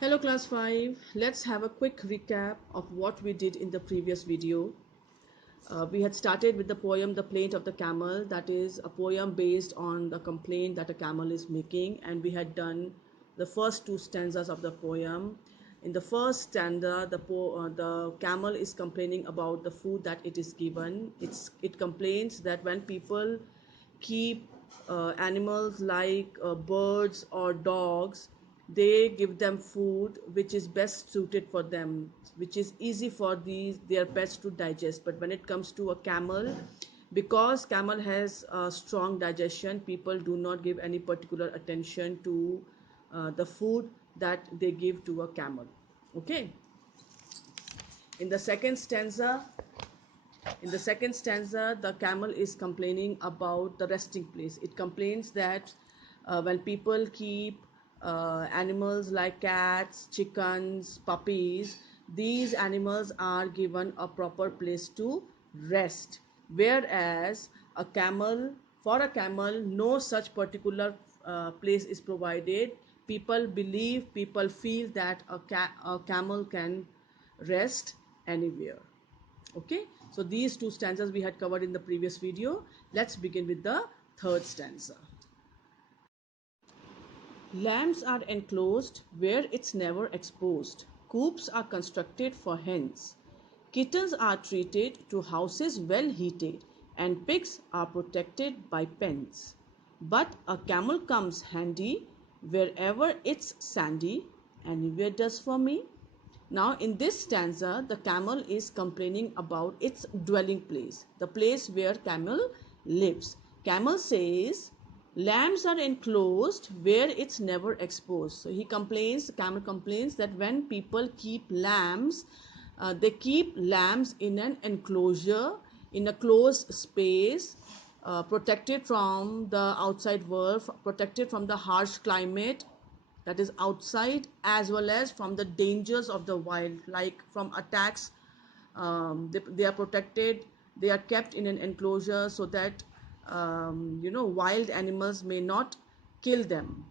Hello class 5, let's have a quick recap of what we did in the previous video. We had started with the poem The Plaint of the Camel, that is a poem based on the complaint that a camel is making, and we had done the first two stanzas of the poem. In the first stanza, the camel is complaining about the food that it is given. It complains that when people keep animals like birds or dogs, they give them food which is best suited for them, which is easy for their pets to digest. But when it comes to a camel, because camel has strong digestion, people do not give any particular attention to the food that they give to a camel. Okay. In the second stanza, the camel is complaining about the resting place. It complains that when people keep animals like cats, chickens, puppies, these animals are given a proper place to rest. Whereas for a camel, no such particular place is provided. People feel that a camel can rest anywhere. Okay, so these two stanzas we had covered in the previous video. Let's begin with the third stanza. Lambs are enclosed where it's never exposed. Coops are constructed for hens. Kittens are treated to houses well heated, and pigs are protected by pens. But a camel comes handy wherever it's sandy, anywhere does for me. Now, in this stanza, the camel is complaining about its dwelling place, the place where camel lives. Camel says, lambs are enclosed where it's never exposed. So the camel complains that when people keep lambs, they keep lambs in an enclosure, in a closed space, protected from the outside world, protected from the harsh climate that is outside, as well as from the dangers of the wild, like from attacks. They are protected, they are kept in an enclosure so that wild animals may not kill them.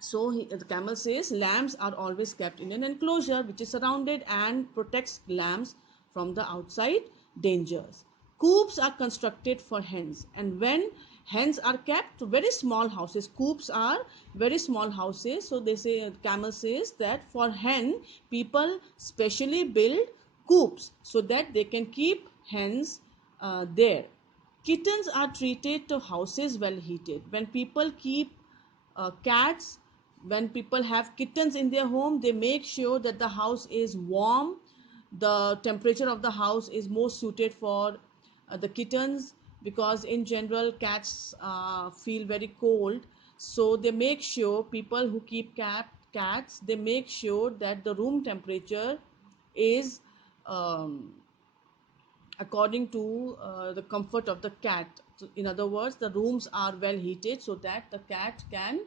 So the camel says lambs are always kept in an enclosure which is surrounded and protects lambs from the outside dangers. Coops are constructed for hens, and when hens are kept very small houses, coops are very small houses. So they say, camel says that for hen, people specially build coops so that they can keep hens there. Kittens are treated to houses well heated. Cats when people have kittens in their home, they make sure that the house is warm. The temperature of the house is more suited for the kittens, because in general cats feel very cold. So they make sure, people who keep cats, they make sure that the room temperature is um, according to the comfort of the cat. So in other words, the rooms are well heated so that the cat can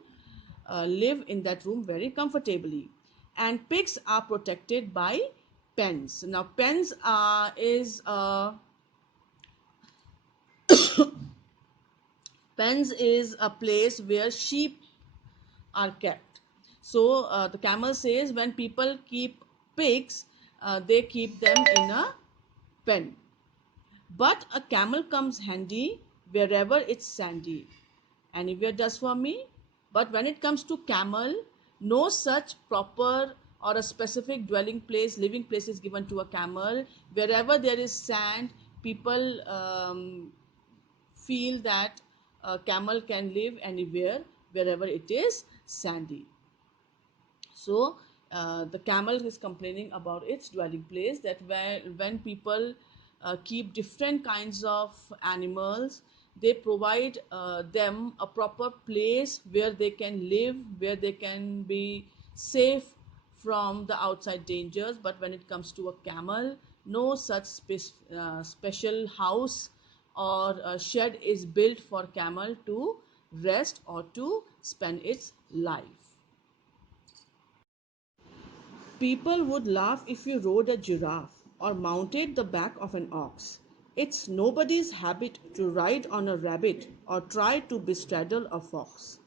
live in that room very comfortably. And pigs are protected by pens. Now, pens is a place where sheep are kept. So the camel says when people keep pigs, they keep them in a pen. But a camel comes handy wherever it's sandy. Anywhere does for me. But when it comes to camel, no such proper or a specific dwelling place, living place is given to a camel. Wherever there is sand, people feel that a camel can live anywhere wherever it is sandy. So the camel is complaining about its dwelling place, that when people keep different kinds of animals, they provide them a proper place where they can live, where they can be safe from the outside dangers. But when it comes to a camel, no such special house or a shed is built for camel to rest or to spend its life. People would laugh if you rode a giraffe or mounted the back of an ox. It's nobody's habit to ride on a rabbit or try to bestraddle a fox.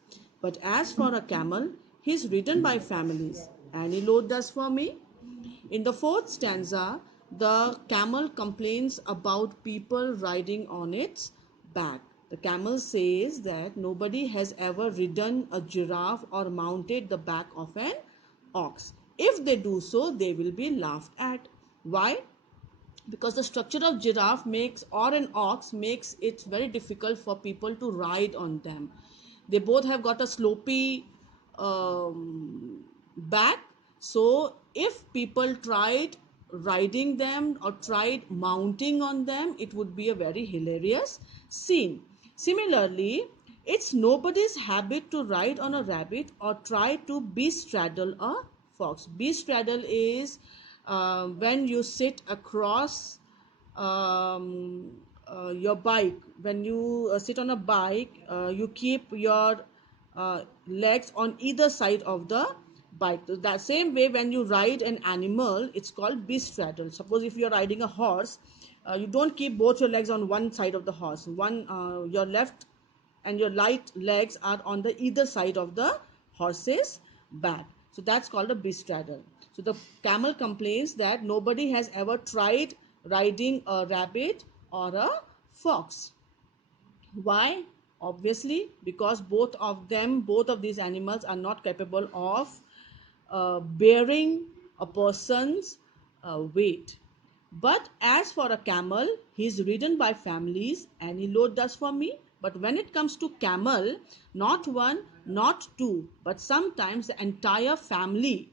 But as for a camel, he's ridden by families. Any load does for me. In the fourth stanza, the camel complains about people riding on its back. The camel says that nobody has ever ridden a giraffe or mounted the back of an ox. If they do so, they will be laughed at. Why? Because the structure of giraffe makes or an ox makes it very difficult for people to ride on them. They both have got a slopy back, so if people tried riding them or tried mounting on them, it would be a very hilarious scene. Similarly, it's nobody's habit to ride on a rabbit or try to bestraddle a fox. Bestraddle is when you sit across your bike. When you sit on a bike, you keep your legs on either side of the bike. That same way, when you ride an animal, it's called bestraddle. Suppose if you're riding a horse, you don't keep both your legs on one side of the horse. Your left and your right legs are on the either side of the horse's back. So that's called a bestraddle. So the camel complains that nobody has ever tried riding a rabbit or a fox. Why? Obviously, because both of these animals are not capable of bearing a person's weight. But as for a camel, he is ridden by families, any load does for me. But when it comes to camel, not one, not two, but sometimes the entire family,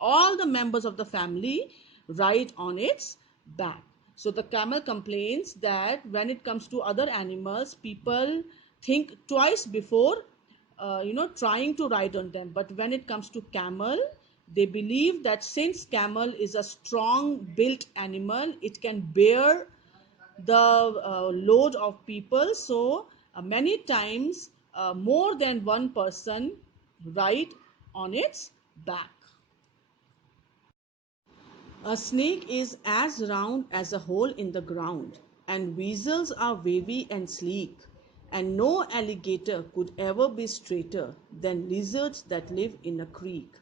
all the members of the family ride on its back. So the camel complains that when it comes to other animals, people think twice before trying to ride on them. But when it comes to camel, they believe that since camel is a strong built animal, it can bear the load of people. So many times more than one person ride on its back. A snake is as round as a hole in the ground, and weasels are wavy and sleek, and no alligator could ever be straighter than lizards that live in a creek.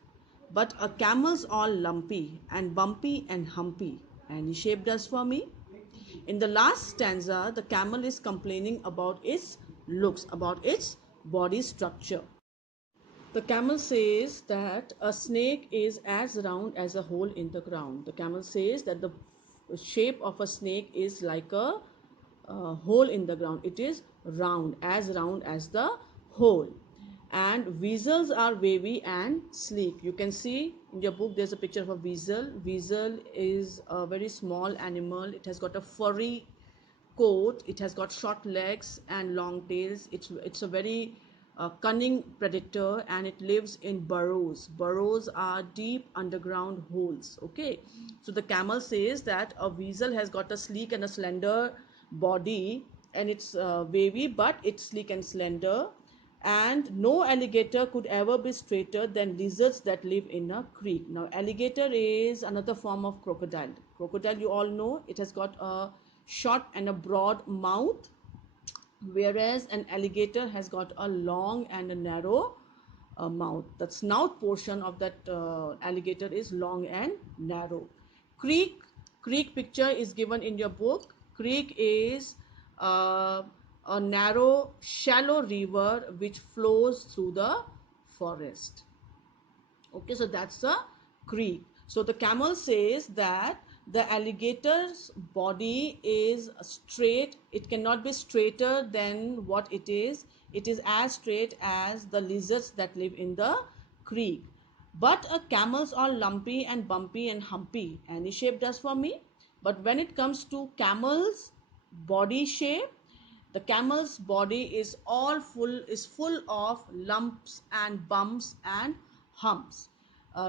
But a camel's all lumpy and bumpy and humpy. Any shape does for me. In the last stanza, the camel is complaining about its looks, about its body structure. The camel says that a snake is as round as a hole in the ground. The camel says that the shape of a snake is like a hole in the ground. It is round as the hole. And weasels are wavy and sleek. You can see in your book there's a picture of a weasel. Weasel is a very small animal. It has got a furry coat, it has got short legs and long tails. It's a very cunning predator, and it lives in burrows. Burrows are deep underground holes. Okay, so the camel says that a weasel has got a sleek and a slender body, and it's wavy, but it's sleek and slender. And no alligator could ever be straighter than lizards that live in a creek. Now, alligator is another form of crocodile. Crocodile, you all know, it has got a short and a broad mouth, whereas an alligator has got a long and a narrow mouth. The snout portion of that alligator is long and narrow. Creek, creek picture is given in your book. Creek is uh, a narrow, shallow river which flows through the forest. Okay, so that's a creek. So the camel says that the alligator's body is straight. It cannot be straighter than what it is. It is as straight as the lizards that live in the creek. But a camel's all lumpy and bumpy and humpy. Any shape does for me. But when it comes to camel's body shape, the camel's body is full of lumps and bumps and humps.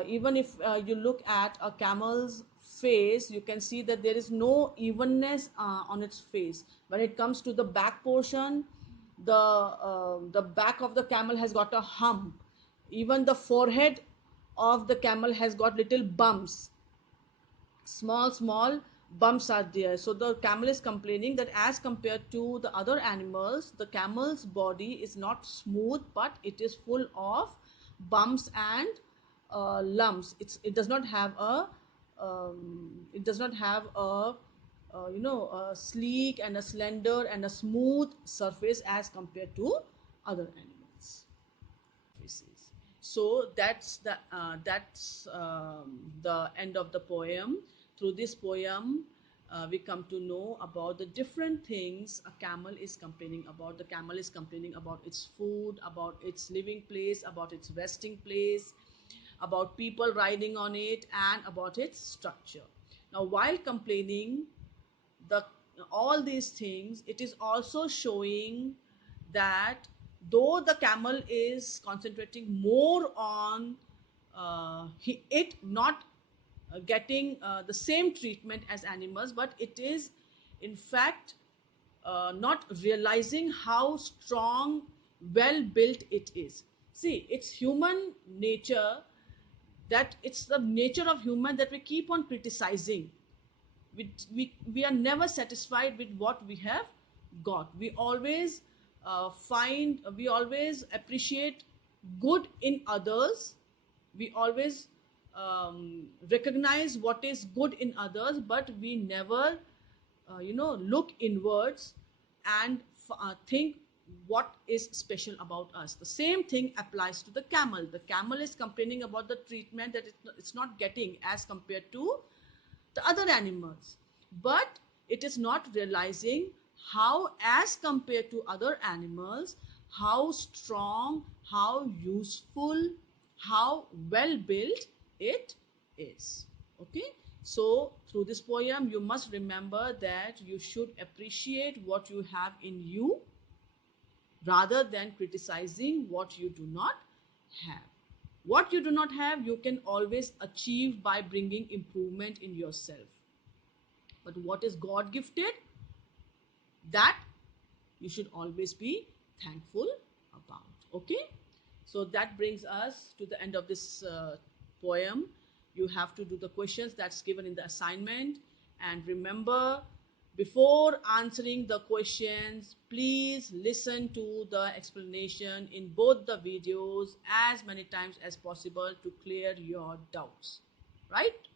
Even if you look at a camel's face, you can see that there is no evenness on its face. When it comes to the back portion, the back of the camel has got a hump. Even the forehead of the camel has got little bumps, small bumps are there. So the camel is complaining that as compared to the other animals, the camel's body is not smooth, but it is full of bumps and lumps. It does not have a a sleek and a slender and a smooth surface as compared to other animals surfaces. So that's the end of the poem. Through this poem, we come to know about the different things a camel is complaining about. The camel is complaining about its food, about its living place, about its resting place, about people riding on it, and about its structure. Now, while complaining the all these things, it is also showing that though the camel is concentrating more on it not getting the same treatment as animals, but it is in fact not realizing how strong, well built it is. See, it's human nature, that it's the nature of human that we keep on criticizing. We are never satisfied with what we have got. We always appreciate good in others. We always recognize what is good in others, but we never look inwards and think what is special about us. The same thing applies to the camel. The camel is complaining about the treatment that it's not getting as compared to the other animals, but it is not realizing how, as compared to other animals, how strong, how useful, how well built it is. Okay, so through this poem you must remember that you should appreciate what you have in you rather than criticizing what you do not have. What you do not have, you can always achieve by bringing improvement in yourself. But what is God gifted, that you should always be thankful about. Okay, so that brings us to the end of this poem. You have to do the questions that's given in the assignment, and remember, before answering the questions, please listen to the explanation in both the videos as many times as possible to clear your doubts, right?